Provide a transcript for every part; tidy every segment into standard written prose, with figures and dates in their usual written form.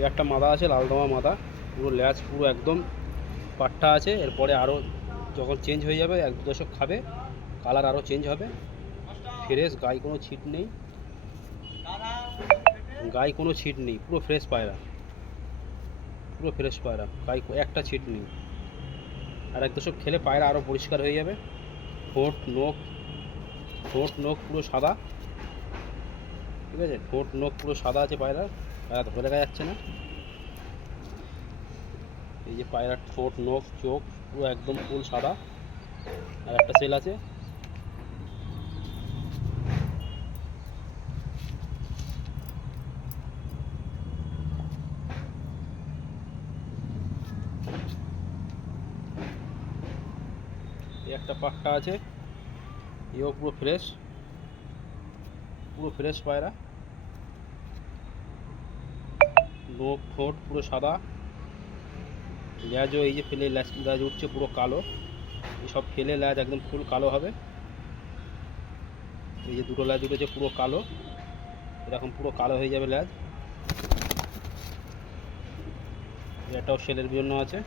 এই একটা মাদা আছে, লালদমা মাদা, পুরো ল্যাজ পুরো একদম পাট্টা আছে। এরপরে আরও যখন চেঞ্জ হয়ে যাবে, 1-2 দশক খাবে, কালার আরও চেঞ্জ হবে। ফ্রেশ, গায়ে কোনো ছিট নেই, গায়ে কোনো ছিট নেই, পুরো ফ্রেশ পায়রা, পুরো ফ্রেশ পায়রা, গায়ে একটা ছিট নেই। আর 1 দশক খেলে পায়রা আরও পরিষ্কার হয়ে যাবে। ঠোঁট নোখ পুরো সাদা, ঠিক আছে? ঠোঁট নোখ পুরো সাদা আছে পায়রা, পায়রা ধরে দেখা যাচ্ছে না। এই যে পায়রার ঠোঁট নোখ চোখ পুরো একদম ফুল সাদা। আর একটা সেল আছে, এই একটা পাট্টা আছে, এও পুরো ফ্রেশ, পুরো ফ্রেশ পায়রা। নোখ ঠোঁট পুরো সাদা, ল্যাজও এই যে ফেলে ল্যাজ উঠছে পুরো কালো, এইসব ফেলে ল্যাজ একদম ফুল কালো হবে। এই যে দুটো ল্যাজ উঠেছে পুরো কালো, এরকম পুরো কালো হয়ে যাবে ল্যাজ। এটাও সেলের জন্য আছে।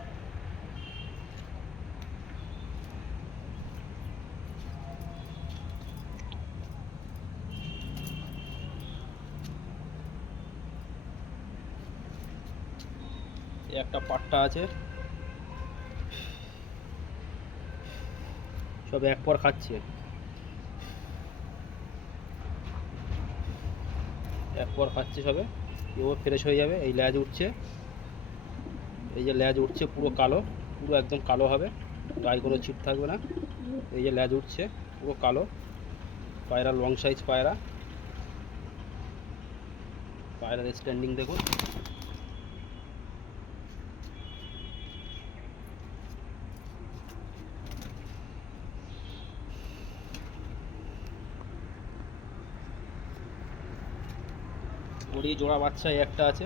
একটা পাট্টা আছে, সব এক পর খাচ্ছে, এক পর খাচ্ছে সবে, এও ফ্রেশ হয়ে যাবে। এই ল্যাজ উঠছে, এই যে ল্যাজ উঠছে পুরো কালো, পুরো একদম কালো হবে, গায়ে কোনো ছিট থাকবে না। এই যে ল্যাজ উঠছে পুরো কালো পায়রা, লং সাইজ পায়রা। পায়রার স্ট্যান্ডিং দেখুন। ওরই জোড়া বাচ্চা এই একটা আছে,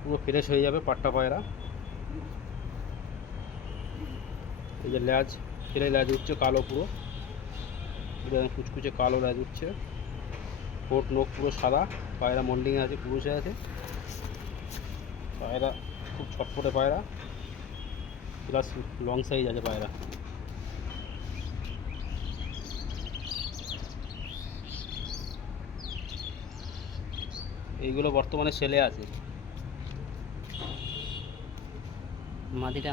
পুরো ফ্রেশ হয়ে যাবে পাট্টা পায়রা। এই যে ল্যাজ ফেলে ল্যাজ উঠছে কালো, পুরো পুরো কুচকুচে কালো ল্যাজ উঠছে। ঠোঁট নোখ পুরো সাদা, পায়রা মন্ডিংয়ে আছে, পুরুষে আছে। পায়রা খুব ছটফটে পায়রা, প্লাস লং সাইজ আছে পায়রা। এইগুলো বর্তমানে সেলে আছে। মাদিটা